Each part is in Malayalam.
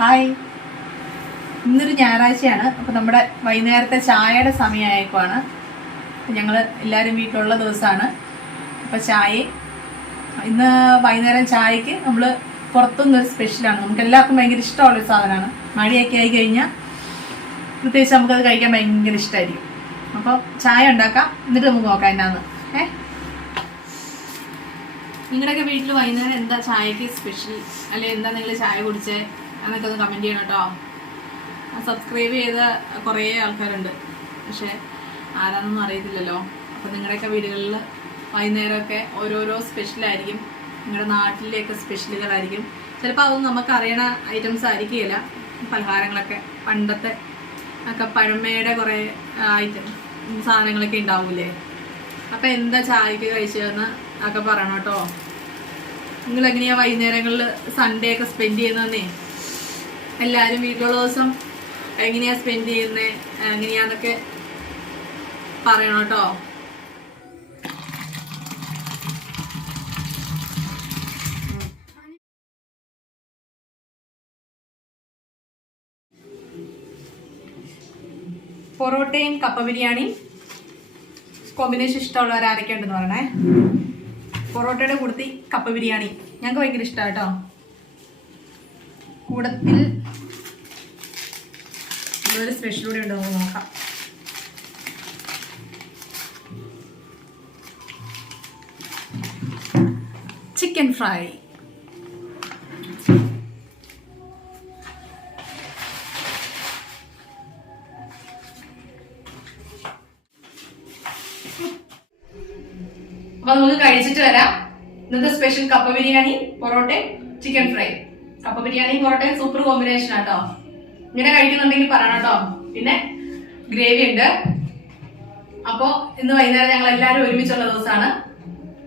ഹായ്. ഇന്നൊരു ഞായറാഴ്ചയാണ്. അപ്പോൾ നമ്മുടെ വൈകുന്നേരത്തെ ചായയുടെ സമയമായേക്കുവാണ്. ഞങ്ങൾ എല്ലാവരും വീട്ടിലുള്ള ദിവസമാണ് അപ്പോൾ ചായ. ഇന്ന് വൈകുന്നേരം ചായക്ക് നമ്മൾ പുറത്തുനിന്നൊരു സ്പെഷ്യലാണ്. നമുക്ക് എല്ലാവർക്കും ഭയങ്കര ഇഷ്ടമുള്ളൊരു സാധനമാണ്. മഴയൊക്കെ ആയി കഴിഞ്ഞാൽ പ്രത്യേകിച്ച് നമുക്കത് കഴിക്കാൻ ഭയങ്കര ഇഷ്ടമായിരിക്കും അപ്പോൾ ചായ ഉണ്ടാക്കാം. എന്നിട്ട് നമുക്ക് നോക്കാം എന്നാന്ന്. ഏ? നിങ്ങളുടെയൊക്കെ വീട്ടിൽ വൈകുന്നേരം എന്താ ചായക്ക് സ്പെഷ്യൽ? അല്ലെ എന്താ നിങ്ങൾ ചായ കുടിച്ചേ? എന്നൊക്കെ ഒന്ന് കമന്റ് ചെയ്യണം കേട്ടോ. സബ്സ്ക്രൈബ് ചെയ്ത കുറേ ആൾക്കാരുണ്ട്. പക്ഷേ ആരാണെന്നൊന്നും അറിയത്തില്ലല്ലോ. അപ്പം നിങ്ങളുടെയൊക്കെ വീടുകളിൽ വൈകുന്നേരമൊക്കെ ഓരോരോ സ്പെഷ്യലായിരിക്കും നിങ്ങളുടെ നാട്ടിലെയൊക്കെ സ്പെഷ്യലുകളായിരിക്കും ചിലപ്പോൾ അതൊന്നും നമുക്ക് അറിയണ ഐറ്റംസ് ആയിരിക്കില്ല പലഹാരങ്ങളൊക്കെ. പണ്ടത്തെ ഒക്കെ പഴമയുടെ കുറേ ഐറ്റം സാധനങ്ങളൊക്കെ ഉണ്ടാവൂലേ? അപ്പം എന്താ ചായക്ക് കഴിച്ചതെന്ന് ഒക്കെ പറയണം കേട്ടോ. നിങ്ങളെങ്ങനെയാണ് വൈകുന്നേരങ്ങളിൽ സൺഡേ ഒക്കെ സ്പെൻഡ് ചെയ്യുന്നതെന്നേ? എല്ലാവരും വീട്ടിലുള്ള ദിവസം എങ്ങനെയാ സ്പെൻഡ് ചെയ്യുന്നത് എങ്ങനെയാന്നൊക്കെ പറയണം കേട്ടോ. പൊറോട്ടയും കപ്പ ബിരിയാണി കോമ്പിനേഷൻ ഇഷ്ടമുള്ളവർ ആരൊക്കെ ഉണ്ടെന്ന് പറയണേ. പൊറോട്ടയുടെ കൂടുതൽ കപ്പ ബിരിയാണി. ഞങ്ങൾക്ക് ഭയങ്കര ഇഷ്ടമാണ് കേട്ടോ. കൂടത്തിൽ ഒരു സ്പെഷ്യൽ കൂടി ഉണ്ടോ എന്ന് നോക്കാം. ചിക്കൻ ഫ്രൈ അപ്പൊ നമുക്ക് കഴിച്ചിട്ട് വരാം. ഇന്നത്തെ സ്പെഷ്യൽ കപ്പ ബിരിയാണി പൊറോട്ടയും ചിക്കൻ ഫ്രൈ കപ്പ ബിരിയാണി പൊറോട്ടയും സൂപ്പർ കോമ്പിനേഷൻ ആട്ടോ. ഇങ്ങനെ കഴിക്കുന്നുണ്ടെങ്കിൽ പറയണം കേട്ടോ. പിന്നെ ഗ്രേവി ഉണ്ട്. അപ്പോ ഇന്ന് വൈകുന്നേരം ഞങ്ങൾ എല്ലാവരും ഒരുമിച്ചുള്ള ദിവസമാണ്.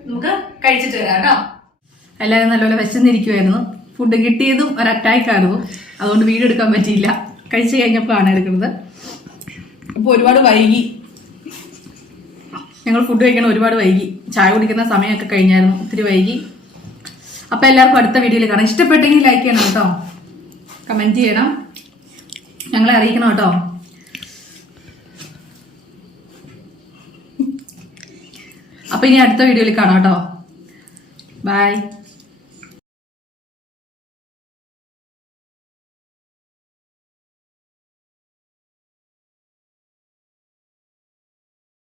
നമുക്ക് കഴിച്ചിട്ട് വരാം കേട്ടോ. എല്ലാവരും നല്ലപോലെ വിശന്നിരിക്കുമായിരുന്നു ഫുഡ് കിട്ടിയതും ഒരു അറ്റാക്ക് ആയിരുന്നു അതുകൊണ്ട് വീട് എടുക്കാൻ പറ്റിയില്ല. കഴിച്ചു കഴിഞ്ഞപ്പോഴാണ് എടുക്കുന്നത്. അപ്പോൾ ഒരുപാട് വൈകി. ഞങ്ങൾ ഫുഡ് കഴിക്കണം ഒരുപാട് വൈകി. ചായ കുടിക്കുന്ന സമയമൊക്കെ കഴിഞ്ഞായിരുന്നു. ഒത്തിരി വൈകി. അപ്പം എല്ലാവർക്കും അടുത്ത വീഡിയോയിൽ കാണാം. ഇഷ്ടപ്പെട്ടെങ്കിൽ ലൈക്ക് ചെയ്യണം കേട്ടോ. കമന്റ് ചെയ്യണം. ഞങ്ങളെ അറിയിക്കണം കേട്ടോ. അപ്പൊ ഇനി അടുത്ത വീഡിയോയിൽ കാണാം കേട്ടോ. ബൈ